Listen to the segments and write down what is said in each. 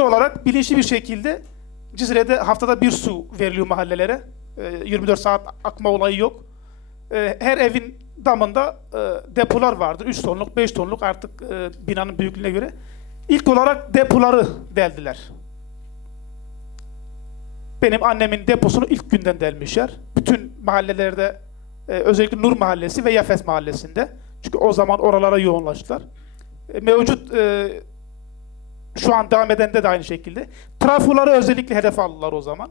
olarak bilinçli bir şekilde Cizre'de haftada bir su veriliyor mahallelere. Ee, 24 saat akma olayı yok. Ee, Her evin damında e, depolar vardır. 3 tonluk, 5 tonluk artık e, binanın büyüklüğüne göre. İlk olarak depoları deldiler. Benim annemin deposunu ilk günden delmişler. Bütün mahallelerde e, özellikle Nur Mahallesi ve Yafes Mahallesi'nde. Çünkü o zaman oralara yoğunlaştılar. E, Mevcut e, şu an devam edende de aynı şekilde. Trafoları özellikle hedef aldılar o zaman.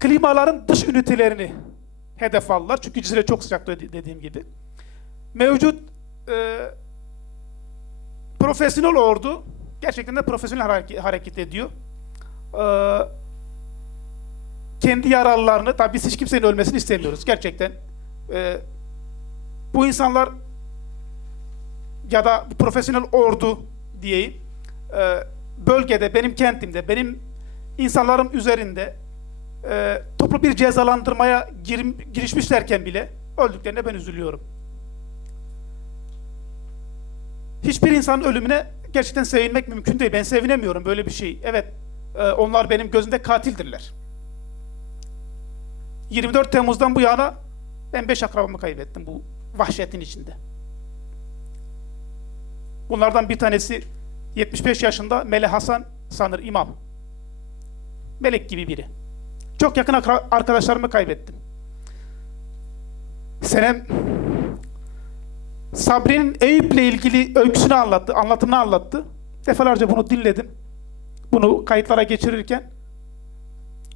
Klimaların dış ünitelerini hedef aldılar. Çünkü Cizre çok sıcak dedi- dediğim gibi. Mevcut e, profesyonel ordu gerçekten de profesyonel hareket, hareket ediyor. E, kendi yaralılarını, tabii biz hiç kimsenin ölmesini istemiyoruz. Gerçekten e, bu insanlar ya da profesyonel ordu diyeyim e, bölgede, benim kentimde, benim insanlarım üzerinde e, toplu bir cezalandırmaya girim- girişmişlerken bile öldüklerine ben üzülüyorum. Hiçbir insanın ölümüne gerçekten sevinmek mümkün değil. Ben sevinemiyorum böyle bir şey. Evet, e, onlar benim gözümde katildirler. 24 Temmuz'dan bu yana ben 5 akrabamı kaybettim bu vahşetin içinde. Bunlardan bir tanesi 75 yaşında Melih Hasan sanır imam. Melek gibi biri. Çok yakın arkadaşlarımı kaybettim. Senem Sabri'nin Eyüp'le ilgili öyküsünü anlattı, anlatımını anlattı. Defalarca bunu dinledim. Bunu kayıtlara geçirirken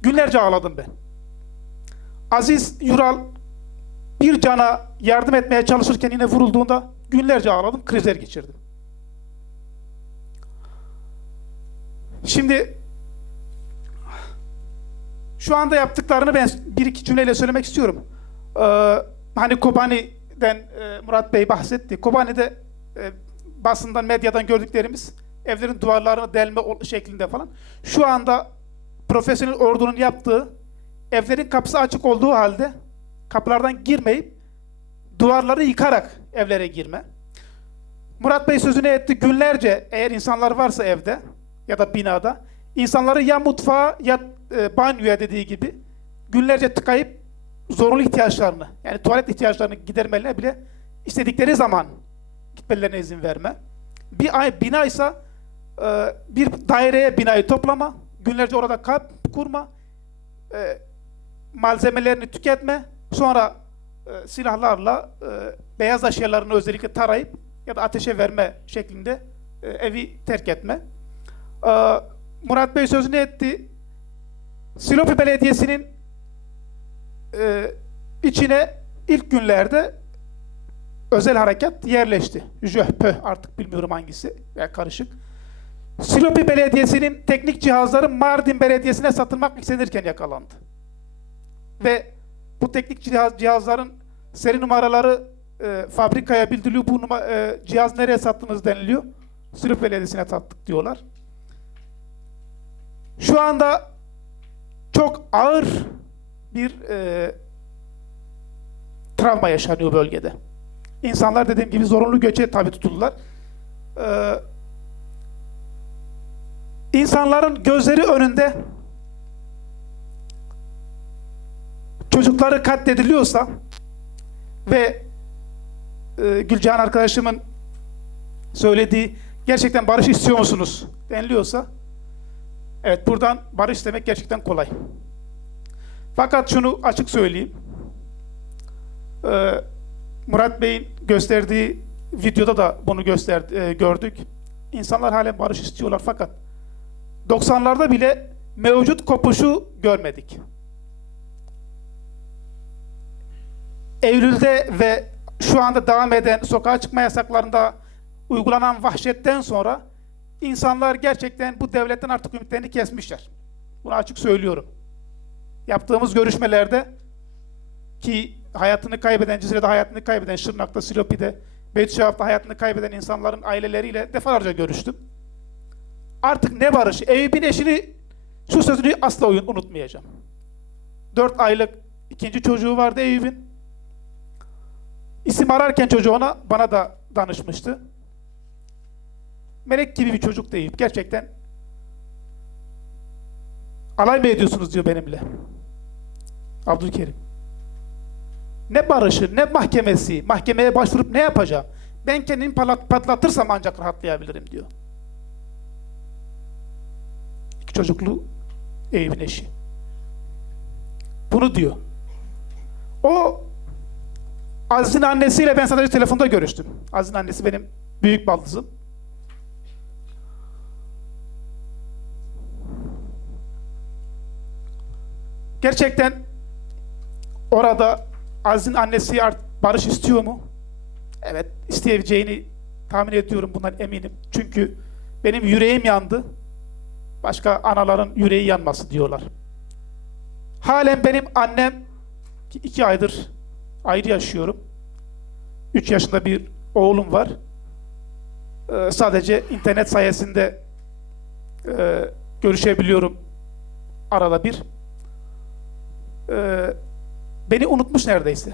günlerce ağladım ben. Aziz Yural bir cana yardım etmeye çalışırken yine vurulduğunda günlerce ağladım, krizler geçirdim. Şimdi şu anda yaptıklarını ben bir iki cümleyle söylemek istiyorum. Ee, hani Kobani'den e, Murat Bey bahsetti. Kobani'de e, basından, medyadan gördüklerimiz evlerin duvarlarını delme şeklinde falan. Şu anda profesyonel ordunun yaptığı evlerin kapısı açık olduğu halde kapılardan girmeyip duvarları yıkarak evlere girme. Murat Bey sözünü etti günlerce eğer insanlar varsa evde ya da binada insanları ya mutfağa ya e, banyoya dediği gibi günlerce tıkayıp zorunlu ihtiyaçlarını yani tuvalet ihtiyaçlarını gidermelerine bile istedikleri zaman gitmelerine izin verme. Bir ay bina e, bir daireye binayı toplama, günlerce orada kamp kurma, e, malzemelerini tüketme, sonra e, silahlarla e, beyaz eşyalarını özellikle tarayıp ya da ateşe verme şeklinde e, evi terk etme. E, Murat Bey sözünü etti. Silopi Belediyesi'nin e, içine ilk günlerde özel harekat yerleşti. JÖHPÖ artık bilmiyorum hangisi veya karışık. Silopi Belediyesi'nin teknik cihazları Mardin Belediyesi'ne satılmak istenirken yakalandı. Ve bu teknik cihaz, cihazların seri numaraları e, fabrikaya bildiriliyor. Bu numa- e, cihaz nereye sattınız deniliyor. Silopi Belediyesi'ne sattık diyorlar. Şu anda çok ağır bir e, travma yaşanıyor bölgede. İnsanlar dediğim gibi zorunlu göçe tabi tutuldular. Ee, insanların gözleri önünde çocukları katlediliyorsa ve e, Gülcan arkadaşımın söylediği gerçekten barış istiyor musunuz deniliyorsa evet buradan barış istemek gerçekten kolay. Fakat şunu açık söyleyeyim. Ee, Murat Bey'in gösterdiği videoda da bunu göster e, gördük. İnsanlar halen barış istiyorlar fakat 90'larda bile mevcut kopuşu görmedik. Eylül'de ve şu anda devam eden sokağa çıkma yasaklarında uygulanan vahşetten sonra insanlar gerçekten bu devletten artık ümitlerini kesmişler. Bunu açık söylüyorum. Yaptığımız görüşmelerde ki hayatını kaybeden, Cizre'de hayatını kaybeden, Şırnak'ta, Silopi'de, Beytüşehir'de hayatını kaybeden insanların aileleriyle defalarca görüştüm. Artık ne barış? Eyüp'ün eşini şu sözünü asla unutmayacağım. Dört aylık ikinci çocuğu vardı Eyüp'ün. İsim ararken çocuğu ona bana da danışmıştı. Melek gibi bir çocuk Eyüp. Gerçekten Alay mı ediyorsunuz diyor benimle. Abdülkerim. Ne barışı, ne mahkemesi, mahkemeye başvurup ne yapacağım? Ben kendimi patlat- patlatırsam ancak rahatlayabilirim diyor. İki çocuklu evin eşi. Bunu diyor. O Aziz'in annesiyle ben sadece telefonda görüştüm. Aziz'in annesi benim büyük baldızım. Gerçekten orada Aziz'in annesi barış istiyor mu? Evet, isteyeceğini tahmin ediyorum bundan eminim. Çünkü benim yüreğim yandı. Başka anaların yüreği yanması diyorlar. Halen benim annem ki iki aydır ayrı yaşıyorum. Üç yaşında bir oğlum var. Ee, sadece internet sayesinde e, görüşebiliyorum arada bir. Ee, beni unutmuş neredeyse.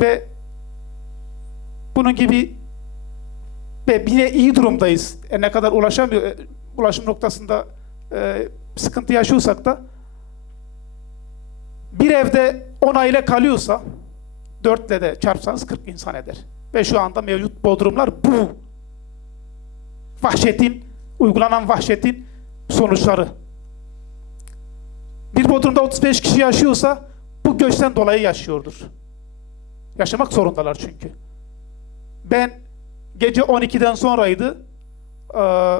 Ve bunun gibi ve yine iyi durumdayız. E, ne kadar ulaşamıyor, e, ulaşım noktasında e, sıkıntı yaşıyorsak da bir evde 10 aile kalıyorsa 4 ile de çarpsanız 40 insan eder. Ve şu anda mevcut bodrumlar bu. Vahşetin, uygulanan vahşetin sonuçları. Bodrumda 35 kişi yaşıyorsa bu göçten dolayı yaşıyordur. Yaşamak zorundalar çünkü. Ben gece 12'den sonraydı. Ee,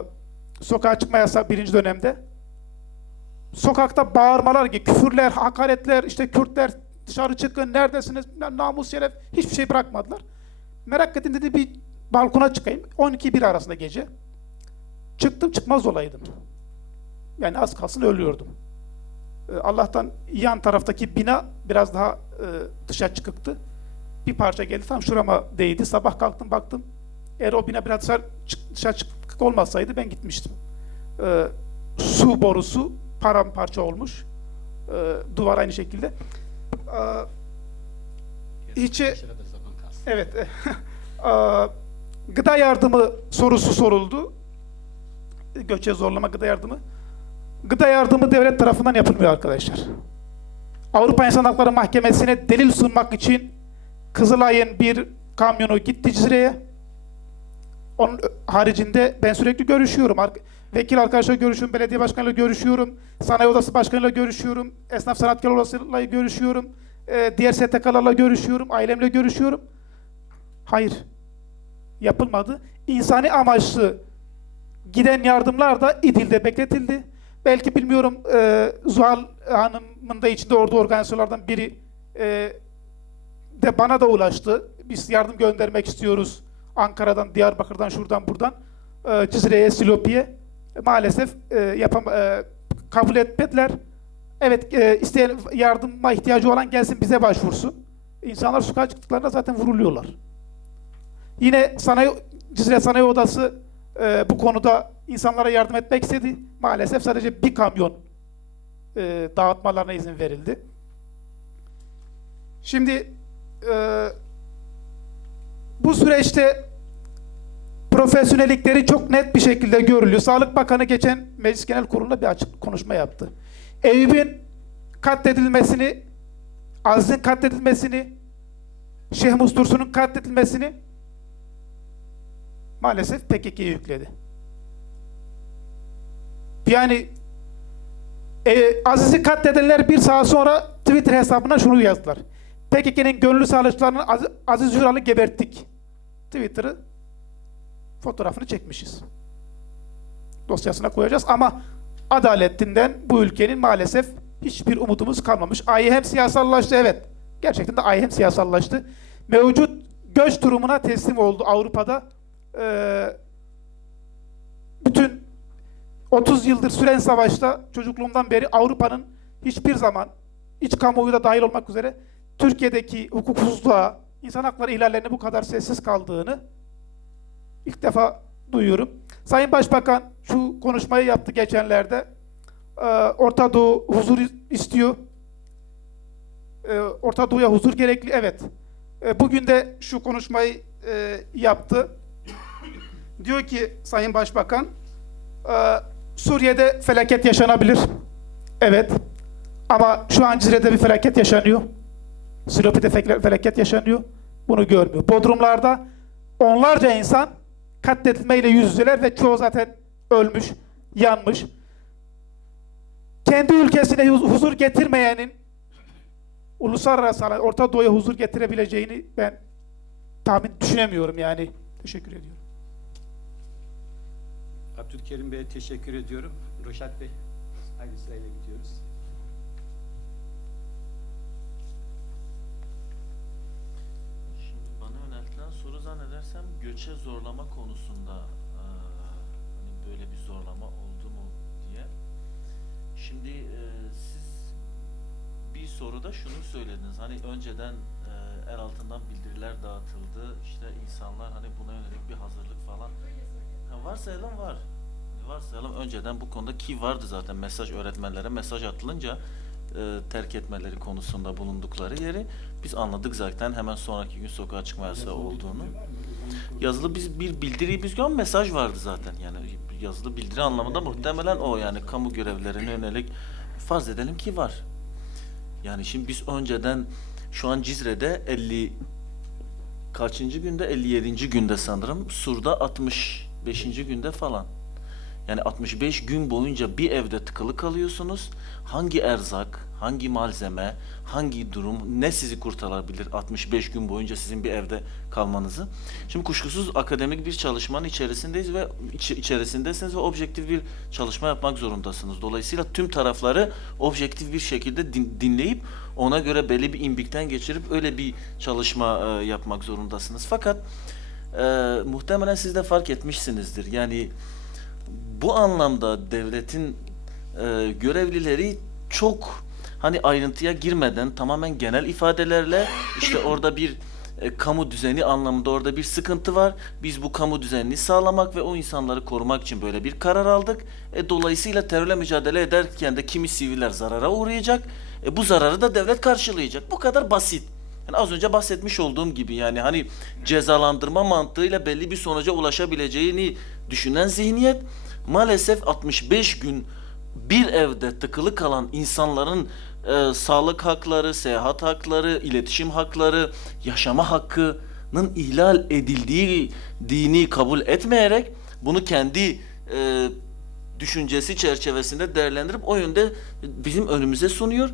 sokağa çıkma yasağı birinci dönemde. Sokakta bağırmalar küfürler, hakaretler, işte Kürtler dışarı çıkın, neredesiniz, namus şeref, hiçbir şey bırakmadılar. Merak ettim dedi bir balkona çıkayım. 12-1 arasında gece. Çıktım çıkmaz olaydım. Yani az kalsın ölüyordum. Ee, Allah'tan yan taraftaki bina biraz daha e, dışa çıkıktı. Bir parça geldi tam şurama değdi. Sabah kalktım baktım. Eğer o bina biraz dışarı, dışarı çıkık olmasaydı ben gitmiştim. Ee, su borusu paramparça olmuş. Ee, duvar aynı şekilde. İçi evet gıda yardımı sorusu soruldu. Göçe zorlama gıda yardımı. Gıda yardımı devlet tarafından yapılmıyor arkadaşlar. Avrupa İnsan Hakları Mahkemesi'ne delil sunmak için Kızılay'ın bir kamyonu gitti Cizre'ye. Onun haricinde ben sürekli görüşüyorum. Vekil arkadaşlarla görüşüyorum, belediye başkanıyla görüşüyorum, sanayi odası başkanıyla görüşüyorum, esnaf sanatkar odasıyla görüşüyorum, e, diğer STK'larla görüşüyorum, ailemle görüşüyorum. Hayır, yapılmadı. İnsani amaçlı giden yardımlar da İdil'de bekletildi. Belki bilmiyorum e, Zuhal Hanım'ın da içinde ordu organizasyonlardan biri e, de bana da ulaştı. Biz yardım göndermek istiyoruz. Ankara'dan, Diyarbakır'dan, şuradan, buradan. E, Cizre'ye, Silopi'ye. Maalesef e, yapam e, kabul etmediler. Evet, e, isteyen yardıma ihtiyacı olan gelsin bize başvursun. İnsanlar sokağa çıktıklarında zaten vuruluyorlar. Yine sanayi, Cizre Sanayi Odası e, bu konuda insanlara yardım etmek istedi. Maalesef sadece bir kamyon e, dağıtmalarına izin verildi. Şimdi e, bu süreçte profesyonellikleri çok net bir şekilde görülüyor. Sağlık Bakanı geçen Meclis Genel Kurulu'nda bir açık konuşma yaptı. Eyüp'ün katledilmesini, Aziz'in katledilmesini, Şeyh Mustursu'nun katledilmesini maalesef PKK'ye yükledi. Yani e, Aziz'i katledenler bir saat sonra Twitter hesabına şunu yazdılar. PKK'nin gönüllü sağlıkçılarını Aziz, Aziz Jural'ı geberttik. Twitter'ı fotoğrafını çekmişiz. Dosyasına koyacağız ama adaletinden bu ülkenin maalesef hiçbir umudumuz kalmamış. AYM siyasallaştı evet. Gerçekten de AYM siyasallaştı. Mevcut göç durumuna teslim oldu Avrupa'da. Ee, bütün 30 yıldır süren savaşta çocukluğumdan beri Avrupa'nın hiçbir zaman iç kamuoyu da dahil olmak üzere Türkiye'deki hukuksuzluğa, insan hakları ihlallerine bu kadar sessiz kaldığını ilk defa duyuyorum. Sayın Başbakan şu konuşmayı yaptı geçenlerde. Ee, Orta Doğu huzur istiyor. Ee, Orta Doğu'ya huzur gerekli. Evet. Ee, bugün de şu konuşmayı e, yaptı. Diyor ki Sayın Başbakan, e, Suriye'de felaket yaşanabilir. Evet. Ama şu an Cizre'de bir felaket yaşanıyor. Silopi'de fe- felaket yaşanıyor. Bunu görmüyor. Bodrumlarda onlarca insan katledilmeyle yüz yüzeler ve çoğu zaten ölmüş, yanmış. Kendi ülkesine huz- huzur getirmeyenin uluslararası Orta Doğu'ya huzur getirebileceğini ben tahmin düşünemiyorum yani. Teşekkür ediyorum. Abdülkerim Bey'e teşekkür ediyorum. Roşat Bey, aynı sırayla gidiyoruz. Şimdi bana yöneltilen soru zannedersem göçe zorlama konusunda hani böyle bir zorlama oldu mu diye. Şimdi siz bir soruda şunu söylediniz. Hani önceden el altından bildiriler dağıtıldı. İşte insanlar hani buna yönelik bir hazırlık falan. Ha, varsayalım var. Varsayalım önceden bu konuda ki vardı zaten mesaj öğretmenlere mesaj atılınca e, terk etmeleri konusunda bulundukları yeri biz anladık zaten hemen sonraki gün sokağa çıkma yasağı olduğunu. Yazılı biz bir bildiri biz ama mesaj vardı zaten yani yazılı bildiri anlamında muhtemelen o yani kamu görevlerine yönelik farz edelim ki var. Yani şimdi biz önceden şu an Cizre'de 50 kaçıncı günde 57. günde sanırım Sur'da 65. günde falan. Yani 65 gün boyunca bir evde tıkılı kalıyorsunuz. Hangi erzak, hangi malzeme, hangi durum, ne sizi kurtarabilir 65 gün boyunca sizin bir evde kalmanızı? Şimdi kuşkusuz akademik bir çalışmanın içerisindeyiz ve iç- içerisindesiniz ve objektif bir çalışma yapmak zorundasınız. Dolayısıyla tüm tarafları objektif bir şekilde din- dinleyip ona göre belli bir imbikten geçirip öyle bir çalışma e, yapmak zorundasınız. Fakat e, muhtemelen siz de fark etmişsinizdir. Yani bu anlamda devletin e, görevlileri çok hani ayrıntıya girmeden tamamen genel ifadelerle işte orada bir e, kamu düzeni anlamında orada bir sıkıntı var. Biz bu kamu düzenini sağlamak ve o insanları korumak için böyle bir karar aldık. E, dolayısıyla terörle mücadele ederken de kimi siviller zarara uğrayacak. E, bu zararı da devlet karşılayacak. Bu kadar basit. Yani az önce bahsetmiş olduğum gibi yani hani cezalandırma mantığıyla belli bir sonuca ulaşabileceğini düşünen zihniyet maalesef 65 gün bir evde tıkılı kalan insanların e, sağlık hakları, seyahat hakları, iletişim hakları, yaşama hakkının ihlal edildiği dini kabul etmeyerek bunu kendi e, düşüncesi çerçevesinde değerlendirip o yönde bizim önümüze sunuyor.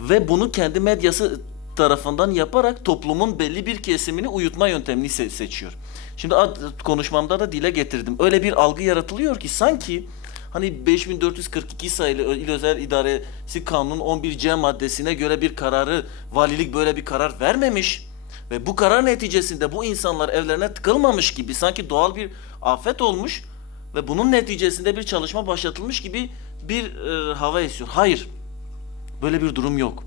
Ve bunu kendi medyası tarafından yaparak toplumun belli bir kesimini uyutma yöntemini se- seçiyor. Şimdi ad- konuşmamda da dile getirdim. Öyle bir algı yaratılıyor ki sanki hani 5442 sayılı İl Özel İdaresi Kanunun 11C maddesine göre bir kararı valilik böyle bir karar vermemiş ve bu karar neticesinde bu insanlar evlerine tıkılmamış gibi sanki doğal bir afet olmuş ve bunun neticesinde bir çalışma başlatılmış gibi bir e, hava esiyor. Hayır. Böyle bir durum yok.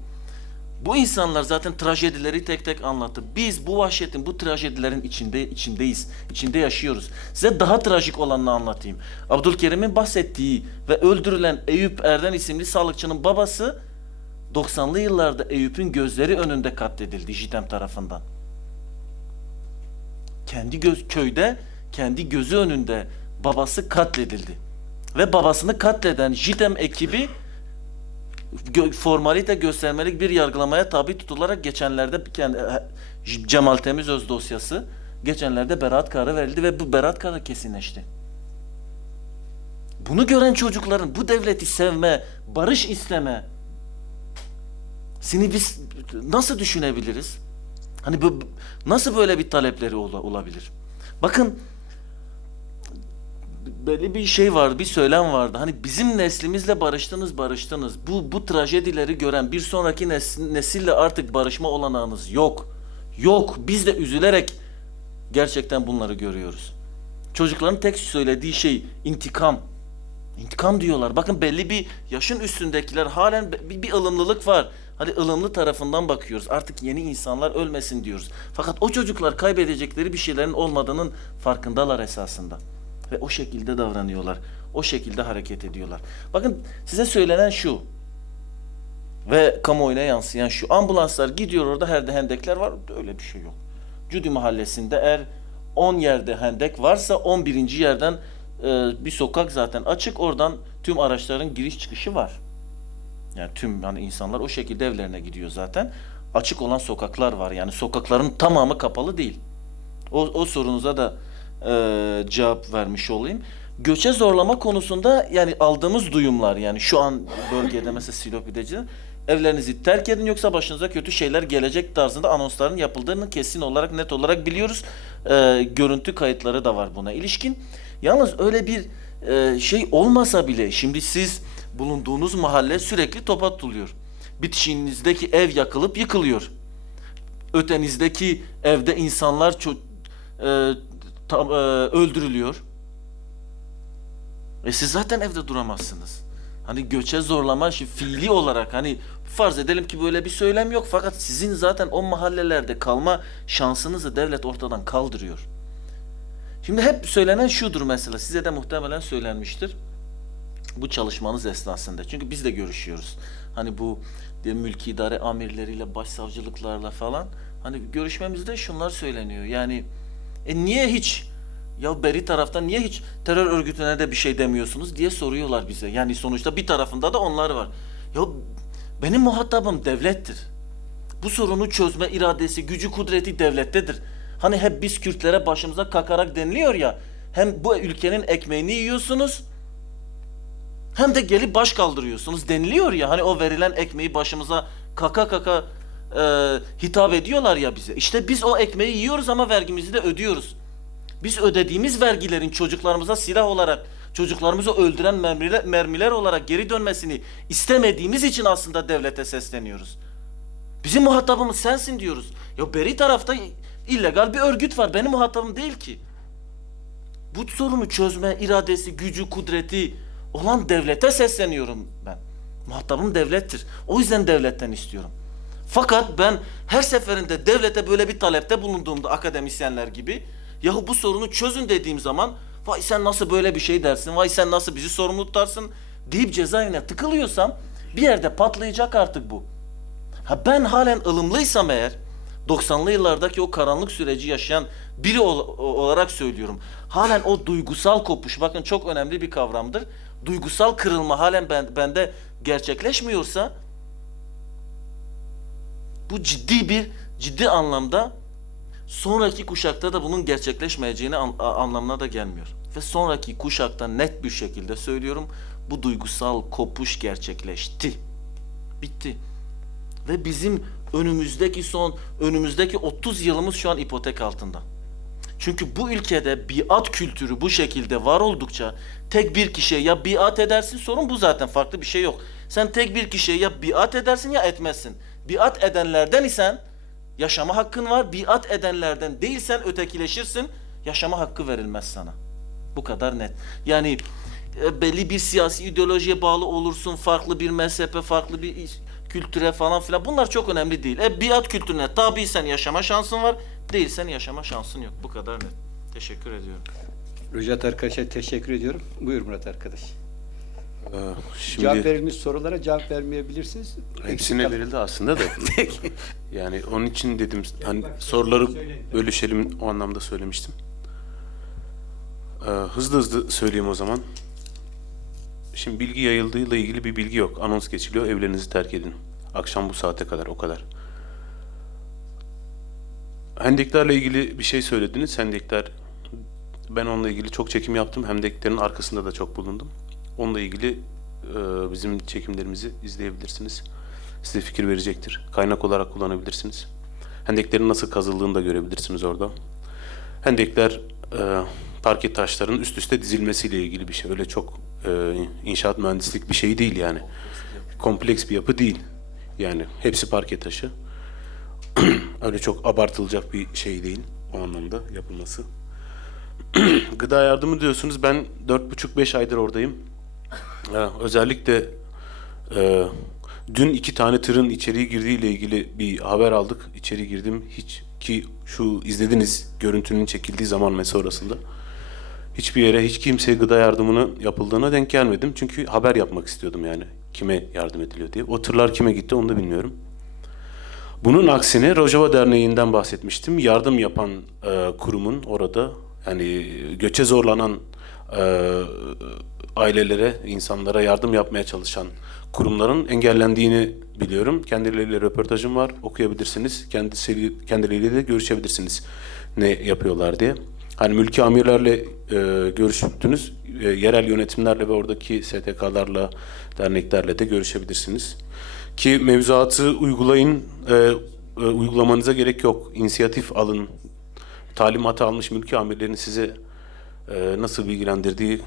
Bu insanlar zaten trajedileri tek tek anlattı. Biz bu vahşetin, bu trajedilerin içinde içindeyiz. İçinde yaşıyoruz. Size daha trajik olanını anlatayım. Abdülkerim'in bahsettiği ve öldürülen Eyüp Erden isimli sağlıkçının babası 90'lı yıllarda Eyüp'ün gözleri önünde katledildi JITEM tarafından. Kendi göz köyde, kendi gözü önünde babası katledildi. Ve babasını katleden JITEM ekibi gö- formalite göstermelik bir yargılamaya tabi tutularak geçenlerde kendi, e, Cemal Temizöz dosyası geçenlerde beraat kararı verildi ve bu beraat kararı kesinleşti. Bunu gören çocukların bu devleti sevme, barış isteme seni biz nasıl düşünebiliriz? Hani bu, nasıl böyle bir talepleri ola- olabilir? Bakın belli bir şey vardı, bir söylem vardı. Hani bizim neslimizle barıştınız, barıştınız. Bu bu trajedileri gören bir sonraki nes- nesille artık barışma olanağınız yok. Yok. Biz de üzülerek gerçekten bunları görüyoruz. Çocukların tek söylediği şey intikam. İntikam diyorlar. Bakın belli bir yaşın üstündekiler halen bir, bir ılımlılık var. Hani ılımlı tarafından bakıyoruz. Artık yeni insanlar ölmesin diyoruz. Fakat o çocuklar kaybedecekleri bir şeylerin olmadığının farkındalar esasında. Ve o şekilde davranıyorlar. O şekilde hareket ediyorlar. Bakın size söylenen şu. Ve kamuoyuna yansıyan şu. Ambulanslar gidiyor orada her hendekler var. Öyle bir şey yok. Cudi mahallesinde eğer 10 yerde hendek varsa 11. yerden e, bir sokak zaten açık. Oradan tüm araçların giriş çıkışı var. Yani tüm hani insanlar o şekilde evlerine gidiyor zaten. Açık olan sokaklar var. Yani sokakların tamamı kapalı değil. O, o sorunuza da e, cevap vermiş olayım. Göçe zorlama konusunda yani aldığımız duyumlar yani şu an bölgede mesela Silopi'de evlerinizi terk edin yoksa başınıza kötü şeyler gelecek tarzında anonsların yapıldığını kesin olarak net olarak biliyoruz. E, görüntü kayıtları da var buna ilişkin. Yalnız öyle bir e, şey olmasa bile şimdi siz bulunduğunuz mahalle sürekli topa tutuluyor. Bitişiğinizdeki ev yakılıp yıkılıyor ötenizdeki evde insanlar ço- e, tam- e, öldürülüyor. E siz zaten evde duramazsınız. Hani göçe zorlama şey, fiili olarak hani farz edelim ki böyle bir söylem yok fakat sizin zaten o mahallelerde kalma şansınızı devlet ortadan kaldırıyor. Şimdi hep söylenen şudur mesela size de muhtemelen söylenmiştir bu çalışmanız esnasında. Çünkü biz de görüşüyoruz. Hani bu diye mülki idare amirleriyle, başsavcılıklarla falan. Hani görüşmemizde şunlar söyleniyor. Yani e niye hiç ya beri taraftan niye hiç terör örgütüne de bir şey demiyorsunuz diye soruyorlar bize. Yani sonuçta bir tarafında da onlar var. Ya benim muhatabım devlettir. Bu sorunu çözme iradesi, gücü, kudreti devlettedir. Hani hep biz Kürtlere başımıza kakarak deniliyor ya. Hem bu ülkenin ekmeğini yiyorsunuz hem de gelip baş kaldırıyorsunuz deniliyor ya hani o verilen ekmeği başımıza kaka kaka e, hitap ediyorlar ya bize. İşte biz o ekmeği yiyoruz ama vergimizi de ödüyoruz. Biz ödediğimiz vergilerin çocuklarımıza silah olarak, çocuklarımızı öldüren mermiler, mermiler olarak geri dönmesini istemediğimiz için aslında devlete sesleniyoruz. Bizim muhatabımız sensin diyoruz. Ya beri tarafta illegal bir örgüt var. Benim muhatabım değil ki. Bu sorunu çözme iradesi, gücü, kudreti olan devlete sesleniyorum ben. Muhatabım devlettir. O yüzden devletten istiyorum. Fakat ben her seferinde devlete böyle bir talepte bulunduğumda akademisyenler gibi yahu bu sorunu çözün dediğim zaman vay sen nasıl böyle bir şey dersin, vay sen nasıl bizi sorumlu tutarsın deyip cezaevine tıkılıyorsam bir yerde patlayacak artık bu. Ha ben halen ılımlıysam eğer 90'lı yıllardaki o karanlık süreci yaşayan biri ol- olarak söylüyorum. Halen o duygusal kopuş bakın çok önemli bir kavramdır. Duygusal kırılma halen ben, bende gerçekleşmiyorsa bu ciddi bir ciddi anlamda sonraki kuşakta da bunun gerçekleşmeyeceğini anlamına da gelmiyor. Ve sonraki kuşakta net bir şekilde söylüyorum bu duygusal kopuş gerçekleşti. Bitti. Ve bizim önümüzdeki son, önümüzdeki 30 yılımız şu an ipotek altında. Çünkü bu ülkede biat kültürü bu şekilde var oldukça tek bir kişiye ya biat edersin sorun bu zaten farklı bir şey yok. Sen tek bir kişiye ya biat edersin ya etmezsin. Biat edenlerden isen yaşama hakkın var. Biat edenlerden değilsen ötekileşirsin. Yaşama hakkı verilmez sana. Bu kadar net. Yani e, belli bir siyasi ideolojiye bağlı olursun, farklı bir mezhebe, farklı bir kültüre falan filan. Bunlar çok önemli değil. E, biat kültürüne tabiysen yaşama şansın var, değilsen yaşama şansın yok. Bu kadar net. Teşekkür ediyorum. Rojat arkadaşa teşekkür ediyorum. Buyur Murat arkadaş. Ee, Şimdi Cevap verilmiş sorulara cevap vermeyebilirsiniz. hepsine Eksik- verildi aslında da. yani onun için dedim hani soruları bölüşelim o anlamda söylemiştim. Ee, hızlı hızlı söyleyeyim o zaman. Şimdi bilgi yayıldığıyla ilgili bir bilgi yok. Anons geçiliyor. Evlerinizi terk edin. Akşam bu saate kadar o kadar. Hendeklerle ilgili bir şey söylediniz. Hendekler ben onunla ilgili çok çekim yaptım. Hendeklerin arkasında da çok bulundum. Onunla ilgili e, bizim çekimlerimizi izleyebilirsiniz. Size fikir verecektir. Kaynak olarak kullanabilirsiniz. Hendeklerin nasıl kazıldığını da görebilirsiniz orada. Hendekler e, parke taşların üst üste dizilmesiyle ilgili bir şey. Öyle çok e, inşaat mühendislik bir şey değil yani. Kompleks bir yapı değil. Yani hepsi parke taşı. Öyle çok abartılacak bir şey değil o anlamda yapılması. Gıda yardımı diyorsunuz. Ben 4,5-5 aydır oradayım. Ee, özellikle e, dün iki tane tırın içeriye girdiğiyle ilgili bir haber aldık. İçeri girdim. Hiç ki şu izlediniz görüntünün çekildiği zaman mesela orasında. Hiçbir yere hiç kimseye gıda yardımını yapıldığına denk gelmedim. Çünkü haber yapmak istiyordum yani. Kime yardım ediliyor diye. O tırlar kime gitti onu da bilmiyorum. Bunun aksine Rojava Derneği'nden bahsetmiştim. Yardım yapan e, kurumun orada yani göçe zorlanan e, ailelere, insanlara yardım yapmaya çalışan kurumların engellendiğini biliyorum. Kendileriyle röportajım var, okuyabilirsiniz. Kendisi, kendileriyle de görüşebilirsiniz ne yapıyorlar diye. Hani mülki amirlerle e, görüştünüz, e, yerel yönetimlerle ve oradaki STK'larla, derneklerle de görüşebilirsiniz. Ki mevzuatı uygulayın, e, e, uygulamanıza gerek yok. İnisiyatif alın. Talimatı almış mülki amirlerin size e, nasıl bilgilendirdiği